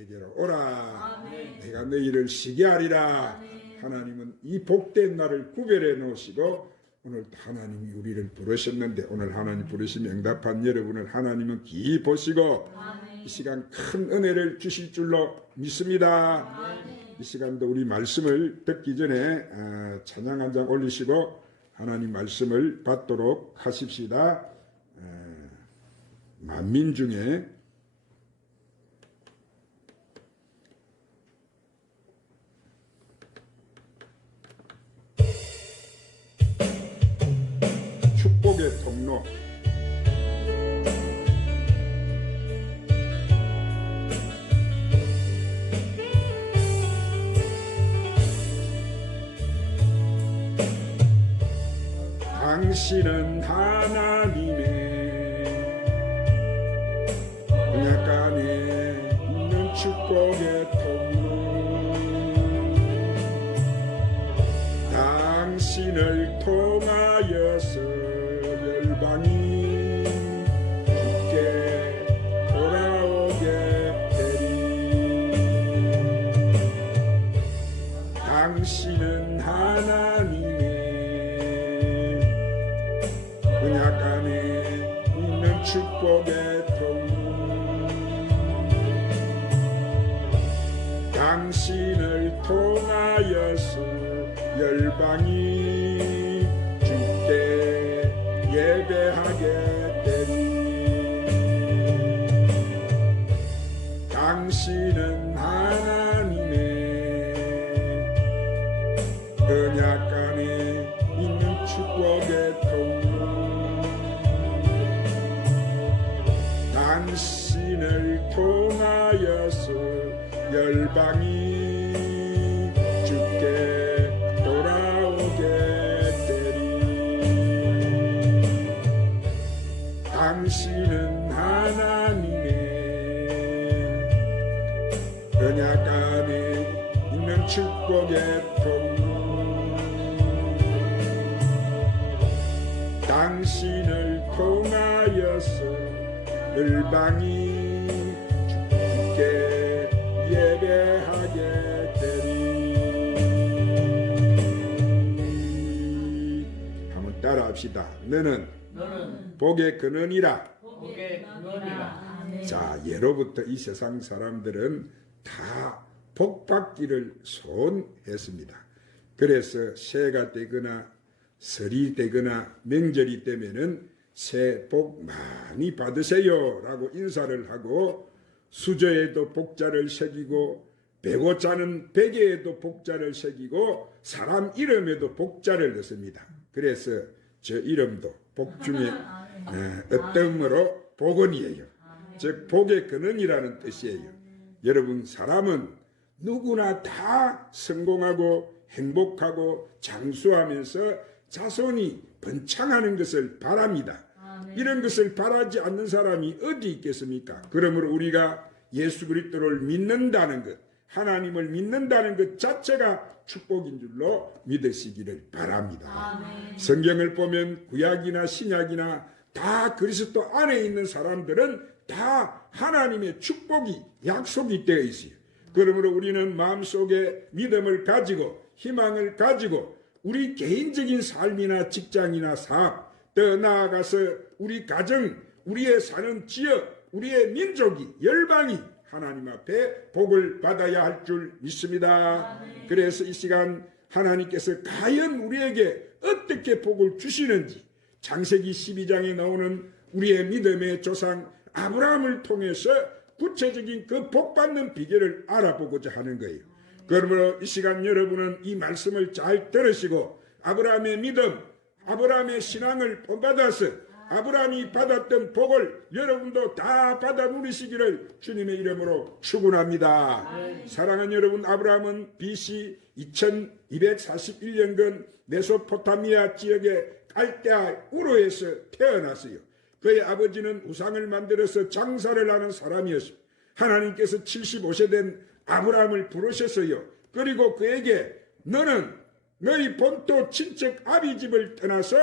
내게로 오라. 아멘. 내가 너희를 쉬게 하리라. 아멘. 하나님은 이 복된 날을 구별해 놓으시고 오늘 하나님이 우리를 부르셨는데 오늘 하나님 부르심 응답한 여러분을 하나님은 기이 보시고 아멘. 이 시간 큰 은혜를 주실 줄로 믿습니다. 아멘. 이 시간도 우리 말씀을 듣기 전에 찬양 한 장 올리시고 하나님 말씀을 받도록 하십시다. 만민 중에 축복의 통로 당신은 하나님의 언약 안에 있는 축복의 통로 당신을 통하여서 열방이 주께 돌아오게 되리 당신은 하나님의 언약 안에 있는 축복의 통로 당신을 통하여서 열방이 주께 예배하게 되리 당신은 하나님의 언약 안에 있는 축복의 통로 당신을 통하여서 열방이 주께 돌아오게 되리 당신은 하나님의 언약 안에 있는 축복의 통로 당신을 통하여서 열방이 주께 예배하게 되리 한번 따라합시다. 너는 복의 근원이라. 복의 근원이라. 아멘. 자, 예로부터 이 세상 사람들은 다 복받기를 소원했습니다. 그래서 새해가 되거나 설이 되거나 명절이 되면은 새해 복 많이 받으세요 라고 인사를 하고 수저에도 복자를 새기고 베고 짜는 베개에도 복자를 새기고 사람 이름에도 복자를 넣습니다. 그래서 저 이름도 복 중에 어떤 복원이에요. 즉 복의 근원이라는 뜻이에요. 여러분 사람은 누구나 다 성공하고 행복하고 장수하면서 자손이 번창하는 것을 바랍니다. 이런 것을 바라지 않는 사람이 어디 있겠습니까? 그러므로 우리가 예수 그리스도를 믿는다는 것, 하나님을 믿는다는 것 자체가 축복인 줄로 믿으시기를 바랍니다. 아멘. 성경을 보면 구약이나 신약이나 다 그리스도 안에 있는 사람들은 다 하나님의 축복이 약속이 되어 있어요. 그러므로 우리는 마음속에 믿음을 가지고 희망을 가지고 우리 개인적인 삶이나 직장이나 사업, 더 나아가서 우리 가정, 우리의 사는 지역, 우리의 민족이, 열방이 하나님 앞에 복을 받아야 할 줄 믿습니다. 그래서 이 시간 하나님께서 과연 우리에게 어떻게 복을 주시는지 창세기 12장에 나오는 우리의 믿음의 조상 아브라함을 통해서 구체적인 그 복받는 비결을 알아보고자 하는 거예요. 그러므로 이 시간 여러분은 이 말씀을 잘 들으시고 아브라함의 믿음, 아브라함의 신앙을 본받아서 아브라함이 받았던 복을 여러분도 다 받아 누리시기를 주님의 이름으로 축원합니다. 사랑하는 여러분, 아브라함은 BC 2241년경 메소포타미아 지역의 갈대아 우르에서 태어났어요. 그의 아버지는 우상을 만들어서 장사를 하는 사람이었습니다. 하나님께서 75세 된 아브라함을 부르셨어요. 그리고 그에게 너는 너희 본토 친척 아비집을 떠나서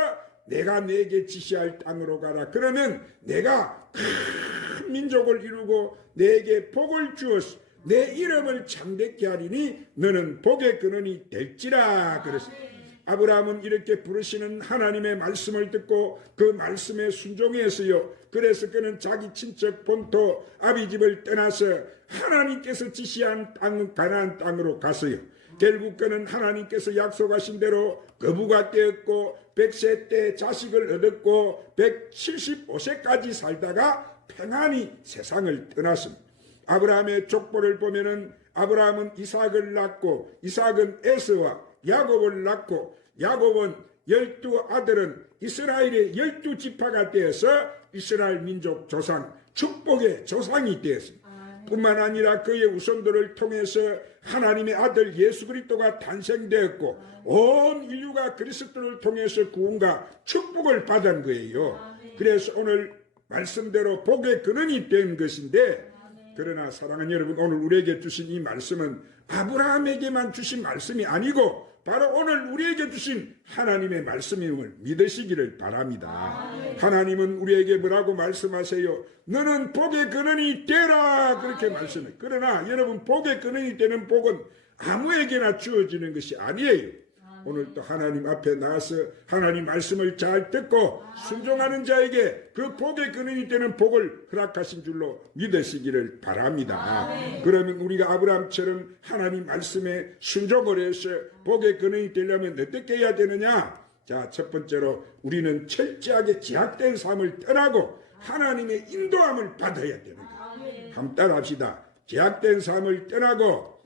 내가 내게 지시할 땅으로 가라. 그러면 내가 큰 민족을 이루고 내게 복을 주었어. 내 이름을 창대케 하리니 너는 복의 근원이 될지라 그랬습니다. 아브라함은 이렇게 부르시는 하나님의 말씀을 듣고 그 말씀에 순종했어요. 그래서 그는 자기 친척 본토 아비집을 떠나서 하나님께서 지시한 땅, 가나안 땅으로 갔어요. 결국 그는 하나님께서 약속하신 대로 거부가 되었고 100세 때 자식을 얻었고 175세까지 살다가 평안히 세상을 떠났습니다. 아브라함의 족보를 보면은 아브라함은 이삭을 낳고 이삭은 에서와 야곱을 낳고 야곱은 12아들은 이스라엘의 12지파가 되어서 이스라엘 민족 조상 축복의 조상이 되었습니다. 뿐만 아니라 그의 후손들을 통해서 하나님의 아들 예수 그리스도가 탄생되었고 온 인류가 그리스도를 통해서 구원과 축복을 받은 거예요. 그래서 오늘 말씀대로 복의 근원이 된 것인데, 그러나 사랑하는 여러분, 오늘 우리에게 주신 이 말씀은 아브라함에게만 주신 말씀이 아니고 바로 오늘 우리에게 주신 하나님의 말씀임을 믿으시기를 바랍니다. 하나님은 우리에게 뭐라고 말씀하세요? 너는 복의 근원이 되라, 그렇게 말씀해요. 그러나 여러분, 복의 근원이 되는 복은 아무에게나 주어지는 것이 아니에요. 오늘 또 하나님 앞에 나와서 하나님 말씀을 잘 듣고 순종하는 자에게 그 복의 근원이 되는 복을 허락하신 줄로 믿으시기를 바랍니다. 그러면 우리가 아브라함처럼 하나님 말씀에 순종을 해서 복의 근원이 되려면 어떻게 해야 되느냐? 자, 첫 번째로 우리는 철저하게 제약된 삶을 떠나고 하나님의 인도함을 받아야 되는 거예요. 한번 따라합시다. 제약된 삶을 떠나고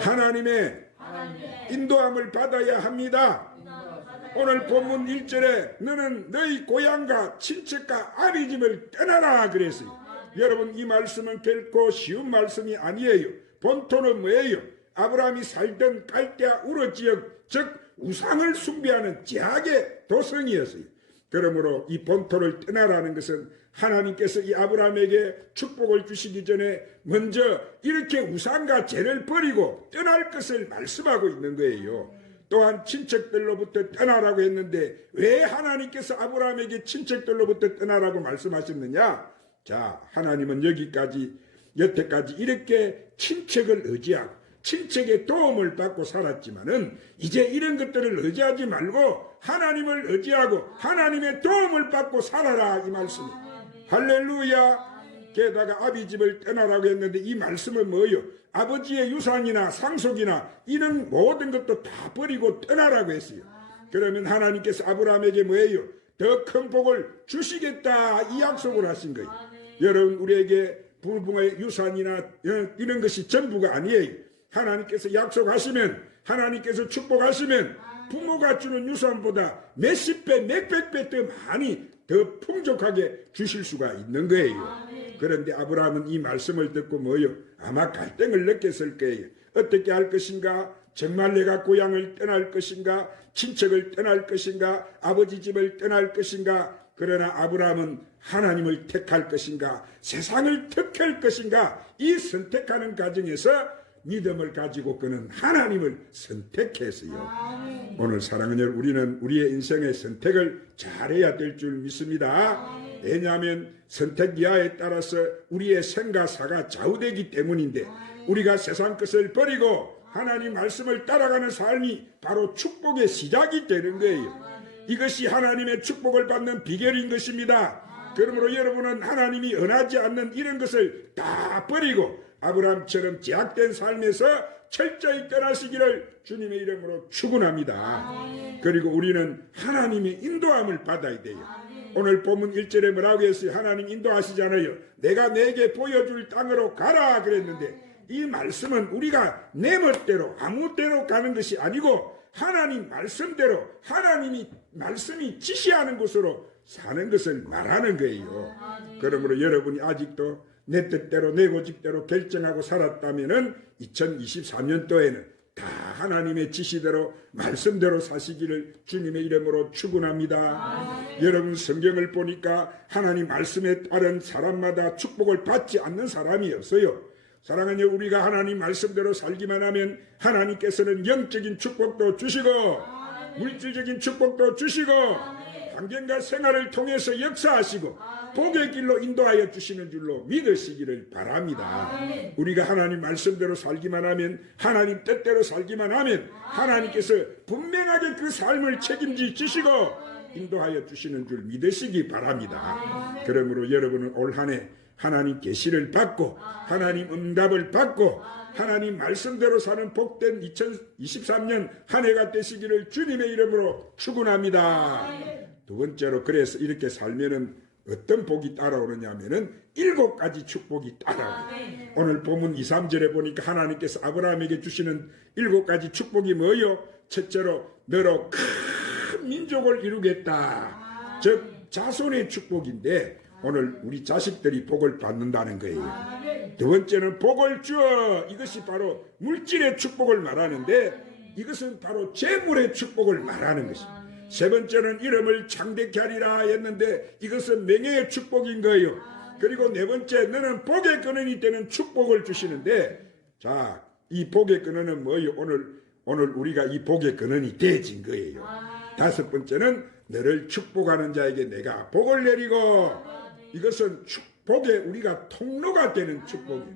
하나님의 인도함을 받아야 합니다. 오늘 본문 1절에 너는 너희 고향과 친척과 아비집을 떠나라 그랬어요. 여러분, 이 말씀은 결코 쉬운 말씀이 아니에요. 본토는 뭐예요? 아브라함이 살던 갈대아 우르 지역, 즉 우상을 숭배하는 제약의 도성이었어요. 그러므로 이 본토를 떠나라는 것은 하나님께서 이 아브라함에게 축복을 주시기 전에 먼저 이렇게 우상과 죄를 버리고 떠날 것을 말씀하고 있는 거예요. 또한 친척들로부터 떠나라고 했는데 왜 하나님께서 아브라함에게 친척들로부터 떠나라고 말씀하셨느냐? 자, 하나님은 여태까지 이렇게 친척을 의지하고 친척의 도움을 받고 살았지만은 이제 이런 것들을 의지하지 말고 하나님을 의지하고 하나님의 도움을 받고 살아라, 이 말씀이에요. 할렐루야. 게다가 아비집을 떠나라고 했는데 이 말씀은 뭐예요? 아버지의 유산이나 상속이나 이런 모든 것도 다 버리고 떠나라고 했어요. 그러면 하나님께서 아브라함에게 뭐예요? 더 큰 복을 주시겠다, 이 약속을 하신 거예요. 여러분, 우리에게 부부의 유산이나 이런 것이 전부가 아니에요. 하나님께서 약속하시면, 하나님께서 축복하시면 부모가 주는 유산보다 몇십 배, 몇백 배 더 많이 더 풍족하게 주실 수가 있는 거예요. 그런데 아브라함은 이 말씀을 듣고 뭐요? 아마 갈등을 느꼈을 거예요. 어떻게 할 것인가? 정말 내가 고향을 떠날 것인가? 친척을 떠날 것인가? 아버지 집을 떠날 것인가? 그러나 아브라함은 하나님을 택할 것인가? 세상을 택할 것인가? 이 선택하는 과정에서 믿음을 가지고 그는 하나님을 선택했어요. 오늘 사랑하는 여러분, 우리는 우리의 인생의 선택을 잘해야 될 줄 믿습니다. 왜냐하면 선택 이하에 따라서 우리의 생과 사가 좌우되기 때문인데, 우리가 세상 것을 버리고 하나님 말씀을 따라가는 삶이 바로 축복의 시작이 되는 거예요. 이것이 하나님의 축복을 받는 비결인 것입니다. 그러므로 여러분은 하나님이 은하지 않는 이런 것을 다 버리고 아브라함처럼 제약된 삶에서 철저히 떠나시기를 주님의 이름으로 축원합니다. 그리고 우리는 하나님의 인도함을 받아야 돼요. 오늘 본문 1절에 뭐라고 했어요? 하나님 인도하시잖아요. 내가 내게 보여줄 땅으로 가라 그랬는데, 이 말씀은 우리가 내 멋대로 아무 때로 가는 것이 아니고 하나님 말씀대로 하나님이 말씀이 지시하는 곳으로 사는 것을 말하는 거예요. 그러므로 여러분이 아직도 내 뜻대로 내 고집대로 결정하고 살았다면은 2023년도에는 다 하나님의 지시대로 말씀대로 사시기를 주님의 이름으로 축원합니다. 여러분, 성경을 보니까 하나님 말씀에 따른 사람마다 축복을 받지 않는 사람이 없어요. 사랑하는 우리가 하나님 말씀대로 살기만 하면 하나님께서는 영적인 축복도 주시고 물질적인 축복도 주시고 환경과 생활을 통해서 역사하시고 복의 길로 인도하여 주시는 줄로 믿으시기를 바랍니다. 우리가 하나님 말씀대로 살기만 하면, 하나님 뜻대로 살기만 하면 하나님께서 분명하게 그 삶을 책임지 주시고 인도하여 주시는 줄 믿으시기 바랍니다. 그러므로 여러분은 올 한 해 하나님 계시를 받고 하나님 응답을 받고 하나님 말씀대로 사는 복된 2023년 한 해가 되시기를 주님의 이름으로 축원합니다. 두 번째로, 그래서 이렇게 살면은 어떤 복이 따라오느냐 하면은 7가지 축복이 따라옵니다. 오늘 본문 2, 3절에 보니까 하나님께서 아브라함에게 주시는 7가지 축복이 뭐요? 첫째로 너로 큰 민족을 이루겠다. 즉 자손의 축복인데 오늘 우리 자식들이 복을 받는다는 거예요. 두 번째는 복을 주어, 이것이 바로 물질의 축복을 말하는데 이것은 바로 재물의 축복을 말하는 것입니다. 세 번째는 이름을 창대케 하리라 했는데 이것은 명예의 축복인 거예요. 그리고 네 번째, 너는 복의 근원이 되는 축복을 주시는데, 자, 이 복의 근원은 뭐예요? 오늘 우리가 이 복의 근원이 되어진 거예요. 다섯 번째는 너를 축복하는 자에게 내가 복을 내리고, 이것은 축복의 우리가 통로가 되는 축복이에요.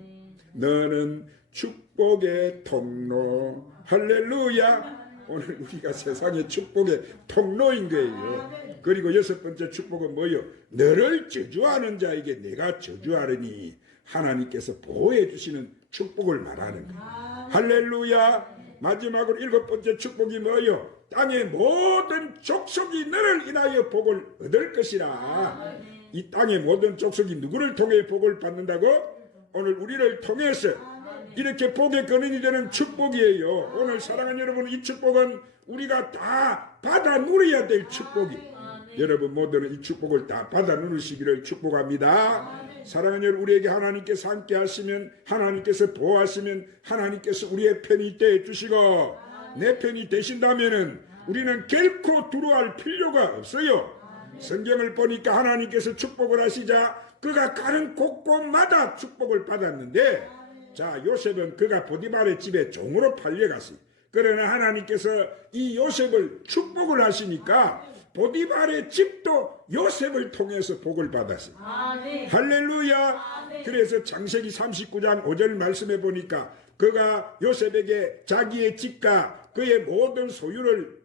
너는 축복의 통로, 할렐루야. 오늘 우리가 세상의 축복의 통로인 거예요. 그리고 여섯 번째 축복은 뭐예요? 너를 저주하는 자에게 내가 저주하리니, 하나님께서 보호해 주시는 축복을 말하는 거예요. 할렐루야. 마지막으로 일곱 번째 축복이 뭐예요? 땅의 모든 족속이 너를 인하여 복을 얻을 것이라. 이 땅의 모든 족속이 누구를 통해 복을 받는다고? 오늘 우리를 통해서 이렇게 복의 근원이 되는 축복이에요. 오늘 사랑하는 여러분, 이 축복은 우리가 다 받아 누려야 될 축복이. 여러분 모두는 이 축복을 다 받아 누리시기를 축복합니다. 사랑하는 여러분, 우리에게 하나님께서 함께 하시면, 하나님께서 보호하시면 하나님께서 우리의 편이 되어 주시고 내 편이 되신다면은 우리는 결코 두려워할 필요가 없어요. 성경을 보니까 하나님께서 축복을 하시자 그가 가는 곳곳마다 축복을 받았는데, 자, 요셉은 그가 보디발의 집에 종으로 팔려갔어요. 그러나 하나님께서 이 요셉을 축복을 하시니까 보디발의 집도 요셉을 통해서 복을 받았어요. 할렐루야. 그래서 창세기 39장 5절 말씀해 보니까 그가 요셉에게 자기의 집과 그의 모든 소유를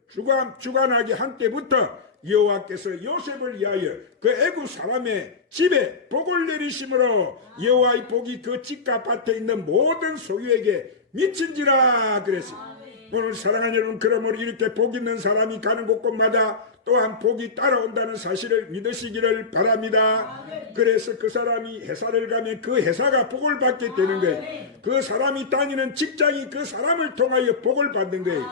주관하게 한 때부터 여호와께서 요셉을 위하여 그 애굽 사람의 집에 복을 내리심으로 여호와의 복이 그 집과 밭에 있는 모든 소유에게 미친지라 그랬어요. 오늘 사랑하는 여러분, 그러므로 이렇게 복 있는 사람이 가는 곳곳마다 또한 복이 따라온다는 사실을 믿으시기를 바랍니다. 그래서 그 사람이 회사를 가면 그 회사가 복을 받게 되는 거예요. 그 사람이 다니는 직장이 그 사람을 통하여 복을 받는 거예요.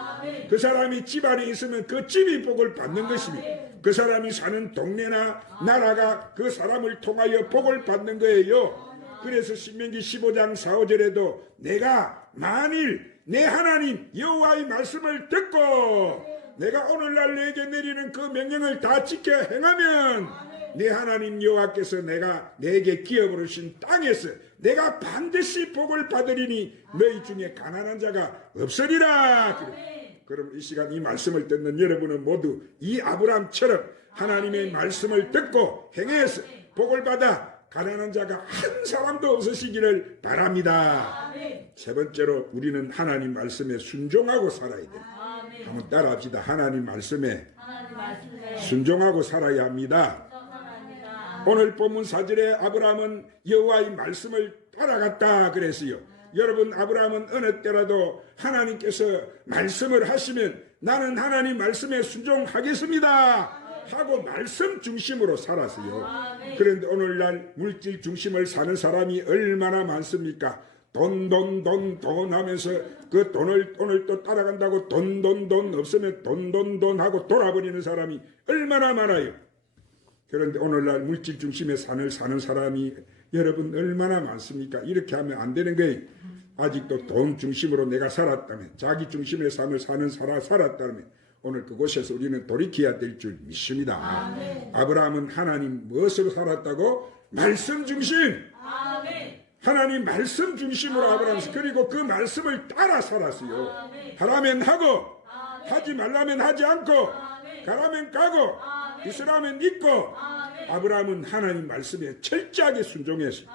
그 사람이 집 안에 있으면 그 집이 복을 받는 것입니다. 그 사람이 사는 동네나 나라가 그 사람을 통하여 복을 받는 거예요. 그래서 신명기 15장 4, 5절에도 내가 만일 내 하나님 여호와의 말씀을 듣고 내가 오늘날 내게 내리는 그 명령을 다 지켜 행하면 내 하나님 여호와께서 내게 기업으로 주신 땅에서 내가 반드시 복을 받으리니 너희 중에 가난한 자가 없으리라. 그럼 이 시간 이 말씀을 듣는 여러분은 모두 이 아브라함처럼 하나님의 말씀을 듣고 행해서 복을 받아 가난한 자가 한 사람도 없으시기를 바랍니다. 세 번째로, 우리는 하나님 말씀에 순종하고 살아야 돼요. 한번 따라합시다. 하나님 말씀에 순종하고 살아야 합니다. 오늘 본문 4절에 아브라함은 여호와의 말씀을 따라갔다 그랬어요. 여러분, 아브라함은 어느 때라도 하나님께서 말씀을 하시면 나는 하나님 말씀에 순종하겠습니다 하고 말씀 중심으로 살았어요. 그런데 오늘날 물질 중심을 사는 사람이 얼마나 많습니까? 돈 하면서 그 돈을 또 따라간다고 돈 없으면 돈 하고 돌아버리는 사람이 얼마나 많아요. 그런데 오늘날 물질 중심에 사는 사람이 여러분 얼마나 많습니까? 이렇게 하면 안 되는 거예요. 아직도 돈 중심으로 내가 살았다면, 자기 중심의 삶을 살았다면 오늘 그곳에서 우리는 돌이켜야 될 줄 믿습니다. 아브라함은 하나님 무엇으로 살았다고? 말씀 중심. 하나님 말씀 중심으로 아브라함, 그리고 그 말씀을 따라 살았어요. 하라면 하고 하지 말라면 하지 않고 가라면 가고 있으라면 있고 아브라함은 하나님 말씀에 철저하게 순종했어요.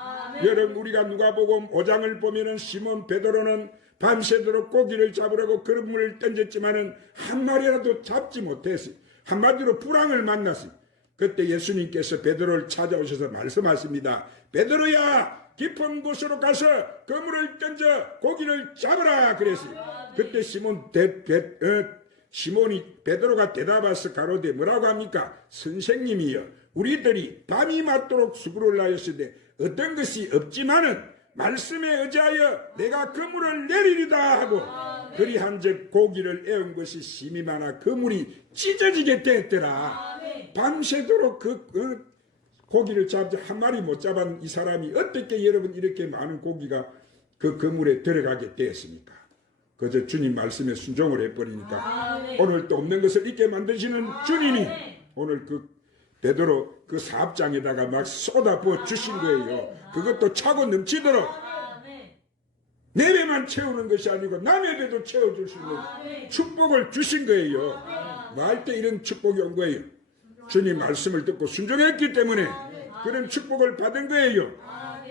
여러분 우리가 누가복음 5장을 보면은 시몬 베드로는 밤새도록 고기를 잡으려고 그물을 던졌지만은 한 마리라도 잡지 못했어요. 한마디로 불황을 만났어요. 그때 예수님께서 베드로를 찾아오셔서 말씀하십니다. 베드로야, 깊은 곳으로 가서 그물을 던져 고기를 잡으라 그랬어요. 그때 시몬이 베드로가 대답해서 가로되 뭐라고 합니까? 선생님이여, 우리들이 밤이 맞도록 수고를 하였으되 어떤 것이 없지만은 말씀에 의지하여 내가 그물을 내리리다 하고 그리한즉 고기를 애운 것이 심히 많아 그물이 찢어지게 됐더라. 밤새도록 고기를 잡지 한 마리 못 잡은 이 사람이 어떻게 여러분 이렇게 많은 고기가 그 그물에 들어가게 되었습니까? 그저 주님 말씀에 순종을 해버리니까 오늘 또 없는 것을 있게 만드시는 주님이 오늘 그 베드로 그 사업장에다가 막 쏟아부어 주신 거예요. 그것도 차고 넘치도록 내 배만 채우는 것이 아니고 남의 배도 채워줄 수 있는 축복을 주신 거예요. 뭐 할 때 이런 축복이 온 거예요. 주님 말씀을 듣고 순종했기 때문에 그런 축복을 받은 거예요.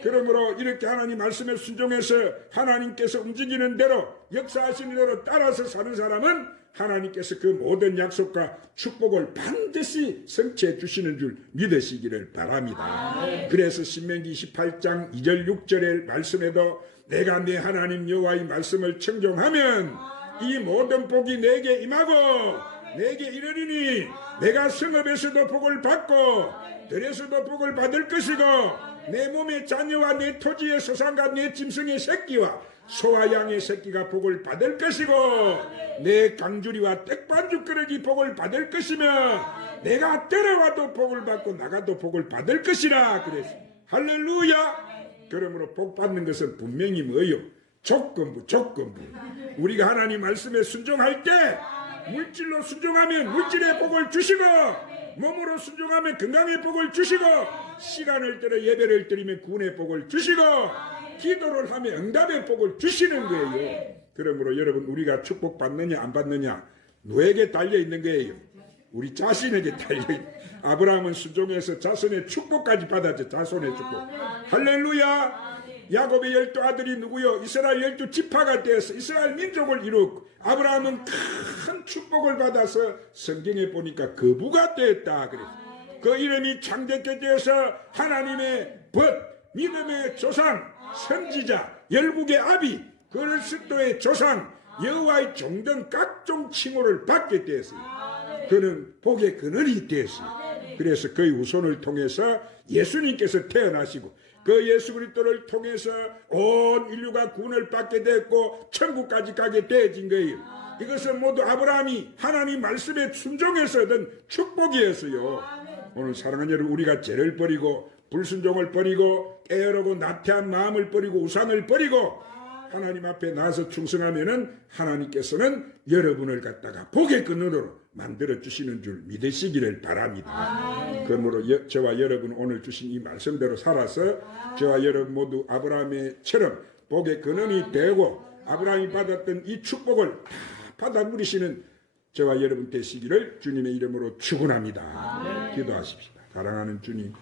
그러므로 이렇게 하나님 말씀에 순종해서 하나님께서 움직이는 대로 역사하시는 대로 따라서 사는 사람은 하나님께서 그 모든 약속과 축복을 반드시 성취해 주시는 줄 믿으시기를 바랍니다. 그래서 신명기 28장 2절 6절의 말씀에도 내가 내 하나님 여호와의 말씀을 청종하면 이 모든 복이 내게 임하고 내게 이르리니 내가 성읍에서도 복을 받고 들에서도 복을 받을 것이고 내 몸의 자녀와 내 토지의 소산과 내 짐승의 새끼와 소와 양의 새끼가 복을 받을 것이고 내 강주리와 떡반죽 그릇이 복을 받을 것이며 내가 들어와도 복을 받고 나가도 복을 받을 것이라 그랬어. 할렐루야. 그러므로 복 받는 것은 분명히 뭐요? 조건부. 우리가 하나님 말씀에 순종할 때 물질로 순종하면 물질의 복을 주시고 몸으로 순종하면 건강의 복을 주시고 시간을 들여 예배를 드리면 구원의 복을 주시고 기도를 하면 응답의 복을 주시는 거예요. 그러므로 여러분 우리가 축복받느냐 안 받느냐 누구에게 달려있는 거예요? 우리 자신에게 달려있는. 아브라함은 순종해서 자손의 축복까지 받았죠. 자손의 축복. 할렐루야. 야곱의 12아들이 누구요? 이스라엘 12지파가 되어서 이스라엘 민족을 이루고 아브라함은 큰 축복을 받아서 성경에 보니까 거부가 되었다 그랬어요. 그 이름이 창대케 되어서 하나님의 벗, 믿음의 조상, 선지자, 열국의 아비, 그리스도의 조상, 여호와의 종등 각종 칭호를 받게 되었어요. 그는 복의 근원이 되었어요. 그래서 그의 후손을 통해서 예수님께서 태어나시고 그 예수 그리스도를 통해서 온 인류가 구원을 받게 됐고 천국까지 가게 되어진 거예요. 이것은 모두 아브라함이 하나님 말씀에 순종해서 얻은 축복이었어요. 오늘 사랑하는 여러분, 우리가 죄를 버리고 불순종을 버리고 깨어르고 나태한 마음을 버리고 우상을 버리고 하나님 앞에 나와서 충성하면은 하나님께서는 여러분을 갖다가 복의 근원으로 만들어 주시는 줄 믿으시기를 바랍니다. 그러므로 저와 여러분 오늘 주신 이 말씀대로 살아서 저와 여러분 모두 아브라함처럼 복의 근원이 되고 아브라함이 받았던 이 축복을 다 받아 누리시는 저와 여러분 되시기를 주님의 이름으로 축원합니다. 기도하십시다. 사랑하는 주님,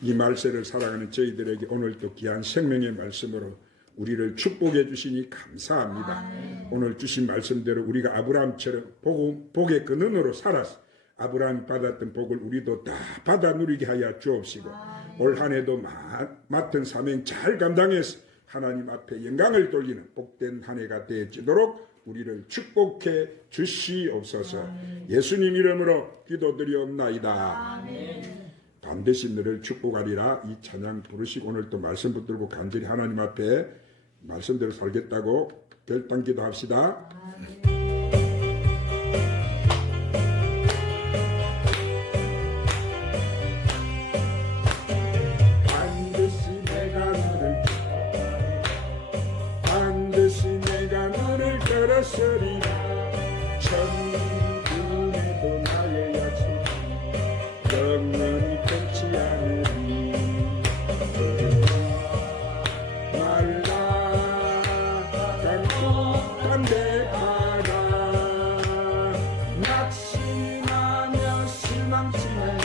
이 말세를 살아가는 저희들에게 오늘도 귀한 생명의 말씀으로 우리를 축복해 주시니 감사합니다. 오늘 주신 말씀대로 우리가 아브라함처럼 복의 근원으로 살아서 아브라함이 받았던 복을 우리도 다 받아 누리게 하여 주옵시고 올 한 해도 맡은 사명 잘 감당해서 하나님 앞에 영광을 돌리는 복된 한 해가 되어지도록 우리를 축복해 주시옵소서. 예수님 이름으로 기도드리옵나이다. 반드시 너를 축복하리라. 이 찬양 부르시고 오늘 또 말씀 붙들고 간절히 하나님 앞에 말씀대로 살겠다고 결단 기도합시다. 반드시 내가 너를 따라서리라. 천군에도 나의 약속 영원히 끊지 않으리. 말라 강도 담대하라. 낙심하며 실망치 말라.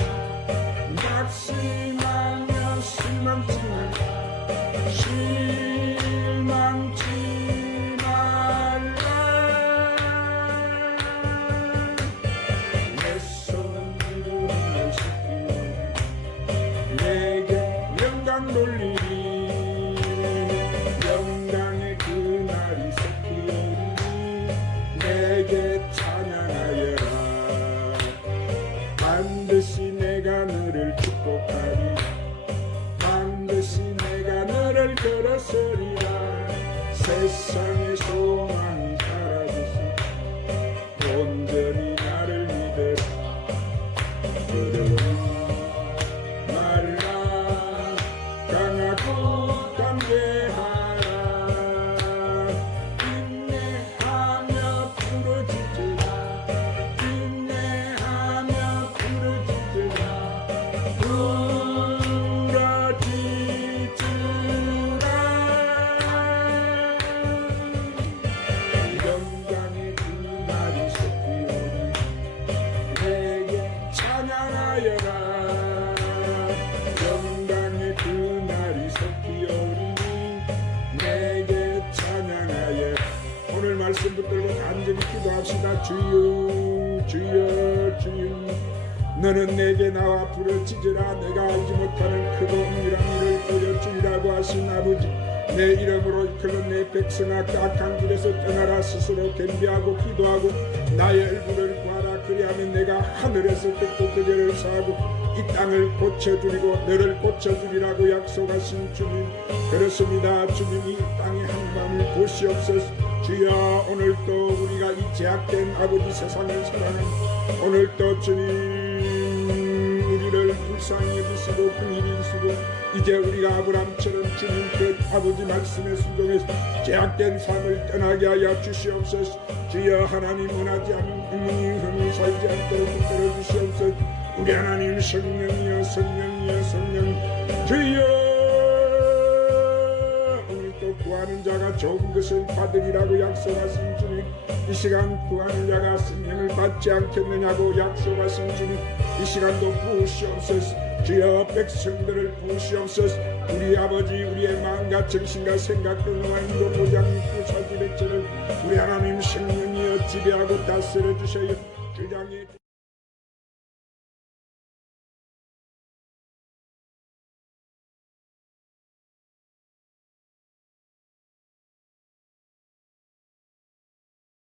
세상의 소망이 사라졌으니 온전히 나를 믿으라. 두려워 말라. 강하고 담대하라. 인내하며 부르짖으라. 인내하며 부르짖으라. 부르짖으라. 영광의 그 날이 속히 오리. 내게 찬양하여라. 영광의 그 날이 속히 오리니 내게 찬양하여. 오늘 말씀 붙들고 간절히 기도합시다. 주여 주여 주여, 너는 내게 나와 부르짖으라. 내가 알지 못하는 크고 은밀한 일을 보여주리라고 하신 아버지, 내 이름으로 이끌는 내 백성아 악한 길에서 떠나라. 스스로 겸비하고 기도하고 나의 얼굴을 구하라. 그리하면 내가 하늘에서 듣고 그들을 사하고 이 땅을 고쳐주리고 너를 고쳐주리라고 약속하신 주님, 그렇습니다. 주님이 이 땅의 한밤을 보시옵소서. 주여, 오늘도 우리가 이 제약된 아버지 세상을 사랑하는 오늘도 주님 우리를 불쌍히 여기시고 긍휼히 여기시고 이제 우리가 아브람처럼 주님 그 아버지 말씀에 순종해서 제약된 삶을 떠나게 하여 주시옵소서. 주여, 하나님 원하지 않는 흠이 살지 않도록 붙들어 주시옵소서. 우리 하나님 성령이여 성령이여 성령, 주여 오늘도 구하는 자가 좋은 것을 받으리라고 약속하신 주님, 이 시간 구하는 자가 생명을 받지 않겠느냐고 약속하신 주님, 이 시간도 부으시옵소서. 주여, 백성들을 부으시옵소서. 우리 아버지 우리의 마음과 정신과 생각과 마음도 보장 믿고 사지백제를 우리 하나님 성령이여 지배하고 다스려 주셔요. 주장이